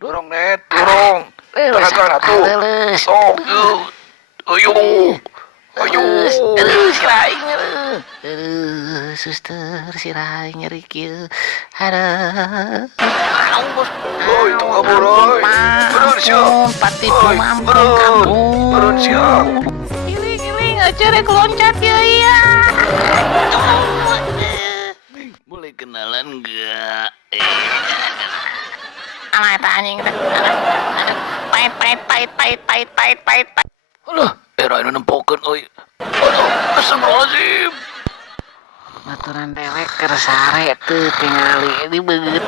Dorong net, dorong. Tenaga atuh. Sok, ayo. Ayo. Si Raing, suster, si Raing nyeri kieu. Aduh. Oi, tong kabur oi. Beron sia. Pati Oi, pemampung beron. kabur. Beron sia. Giling, acara keloncat ya iya. Boleh kenalan gak? Alah eta anjing teh. Aduh, pahit. Alah, era ini nempokeun euy. Aduh, astagfirullahaladzim. Baturan dewek keur sare teu tingali di beungeut.